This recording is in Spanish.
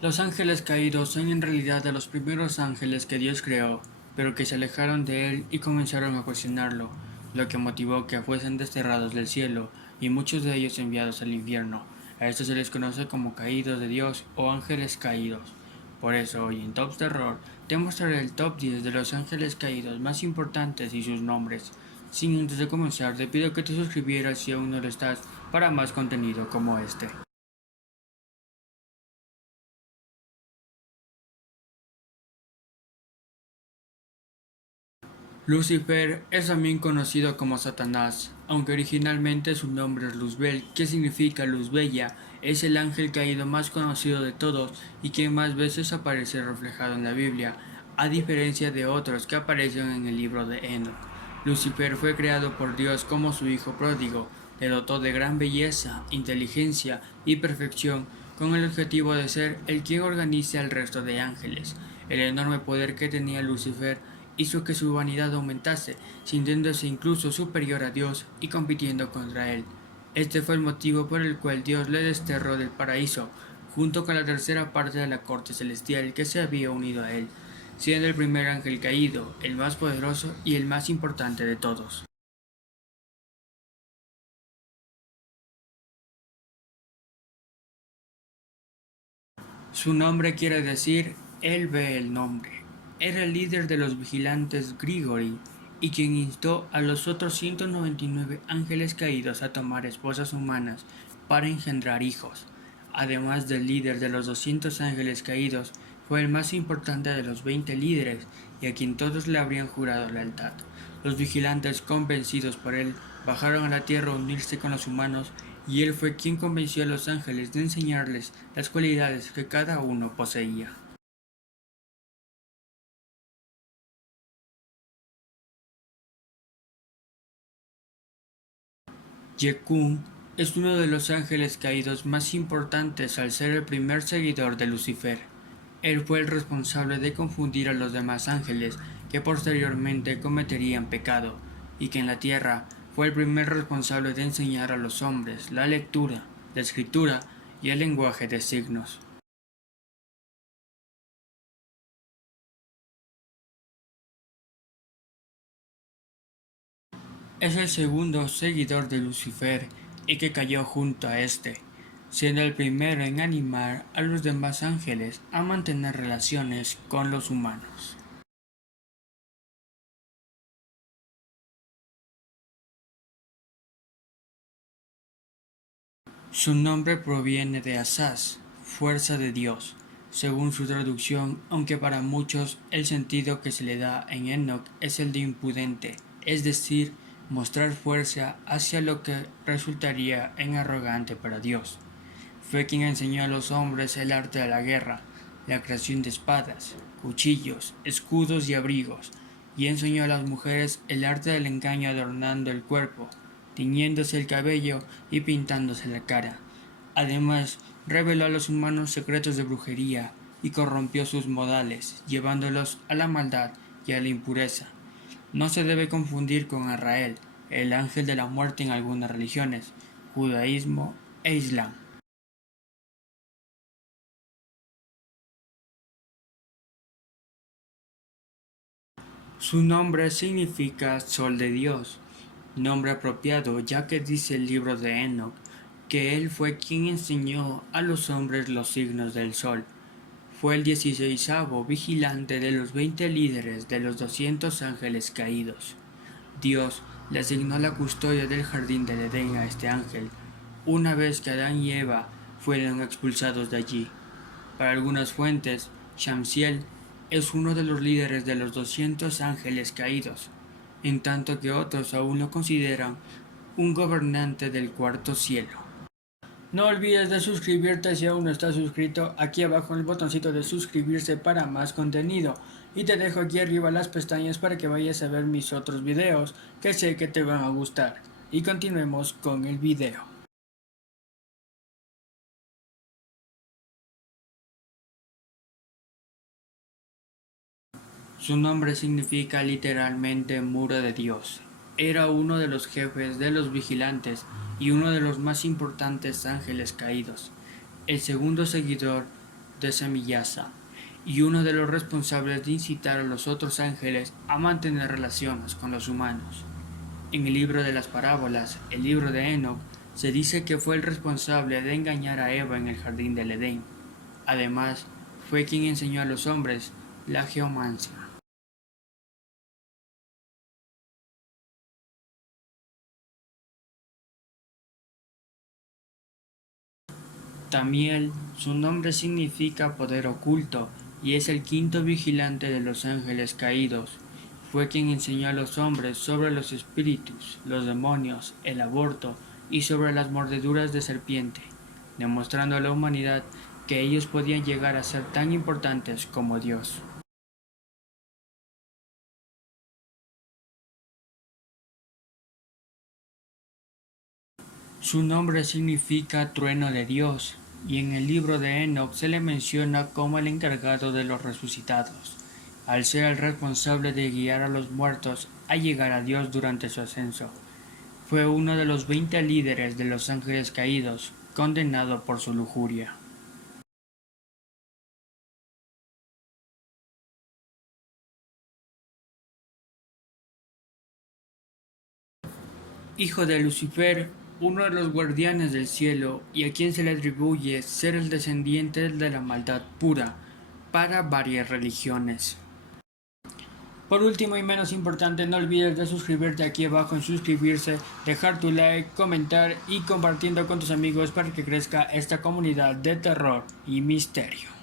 Los ángeles caídos son en realidad de los primeros ángeles que Dios creó, pero que se alejaron de él y comenzaron a cuestionarlo, lo que motivó que fuesen desterrados del cielo y muchos de ellos enviados al infierno. A estos se les conoce como caídos de Dios o ángeles caídos. Por eso hoy en Top Terror te mostraré el top 10 de los ángeles caídos más importantes y sus nombres. Sin antes de comenzar te pido que te suscribieras si aún no lo estás para más contenido como este. Lucifer es también conocido como Satanás, aunque originalmente su nombre es Luzbel, que significa luz bella, es el ángel caído más conocido de todos y que más veces aparece reflejado en la Biblia, a diferencia de otros que aparecen en el libro de Enoch. Lucifer fue creado por Dios como su hijo pródigo, le dotó de gran belleza, inteligencia y perfección, con el objetivo de ser el quien organice al resto de ángeles. El enorme poder que tenía Lucifer hizo que su vanidad aumentase, sintiéndose incluso superior a Dios y compitiendo contra él. Este fue el motivo por el cual Dios le desterró del paraíso, junto con la tercera parte de la corte celestial que se había unido a él, siendo el primer ángel caído, el más poderoso y el más importante de todos. Su nombre quiere decir "Él ve el nombre". Era el líder de los vigilantes Grigori y quien instó a los otros 199 ángeles caídos a tomar esposas humanas para engendrar hijos. Además del líder de los 200 ángeles caídos, fue el más importante de los 20 líderes y a quien todos le habrían jurado lealtad. Los vigilantes, convencidos por él, bajaron a la tierra a unirse con los humanos y él fue quien convenció a los ángeles de enseñarles las cualidades que cada uno poseía. Yekun es uno de los ángeles caídos más importantes al ser el primer seguidor de Lucifer. Él fue el responsable de confundir a los demás ángeles que posteriormente cometerían pecado, y que en la tierra fue el primer responsable de enseñar a los hombres la lectura, la escritura y el lenguaje de signos. Es el segundo seguidor de Lucifer y que cayó junto a este, siendo el primero en animar a los demás ángeles a mantener relaciones con los humanos. Su nombre proviene de Asaz, fuerza de Dios, según su traducción, aunque para muchos el sentido que se le da en Enoch es el de impudente, es decir, mostrar fuerza hacia lo que resultaría en arrogante para Dios. Fue quien enseñó a los hombres el arte de la guerra, la creación de espadas, cuchillos, escudos y abrigos, y enseñó a las mujeres el arte del engaño adornando el cuerpo, tiñéndose el cabello y pintándose la cara. Además, reveló a los humanos secretos de brujería y corrompió sus modales, llevándolos a la maldad y a la impureza. No se debe confundir con Azrael, el ángel de la muerte en algunas religiones, judaísmo e islam. Su nombre significa Sol de Dios, nombre apropiado ya que dice el libro de Enoch que él fue quien enseñó a los hombres los signos del sol. Fue el 16º vigilante de los 20 líderes de los 200 ángeles caídos. Dios le asignó la custodia del jardín del Edén a este ángel, una vez que Adán y Eva fueron expulsados de allí. Para algunas fuentes, Shamsiel es uno de los líderes de los 200 ángeles caídos, en tanto que otros aún lo consideran un gobernante del cuarto cielo. No olvides de suscribirte si aún no estás suscrito, aquí abajo en el botoncito de suscribirse para más contenido. Y te dejo aquí arriba las pestañas para que vayas a ver mis otros videos que sé que te van a gustar. Y continuemos con el video. Su nombre significa literalmente muro de Dios. Era uno de los jefes de los vigilantes y uno de los más importantes ángeles caídos. El segundo seguidor de Semillaza, y uno de los responsables de incitar a los otros ángeles a mantener relaciones con los humanos. En el libro de las parábolas, el libro de Enoc, se dice que fue el responsable de engañar a Eva en el jardín del Edén. Además, fue quien enseñó a los hombres la geomancia. Tamiel, su nombre significa poder oculto y es el quinto vigilante de los ángeles caídos. Fue quien enseñó a los hombres sobre los espíritus, los demonios, el aborto y sobre las mordeduras de serpiente, demostrando a la humanidad que ellos podían llegar a ser tan importantes como Dios. Su nombre significa trueno de Dios, y en el libro de Enoc se le menciona como el encargado de los resucitados, al ser el responsable de guiar a los muertos a llegar a Dios durante su ascenso. Fue uno de los 20 líderes de los ángeles caídos, condenado por su lujuria. Hijo de Lucifer, uno de los guardianes del cielo, y a quien se le atribuye ser el descendiente de la maldad pura para varias religiones. Por último y menos importante, no olvides de suscribirte aquí abajo en suscribirse, dejar tu like, comentar y compartiendo con tus amigos para que crezca esta comunidad de terror y misterio.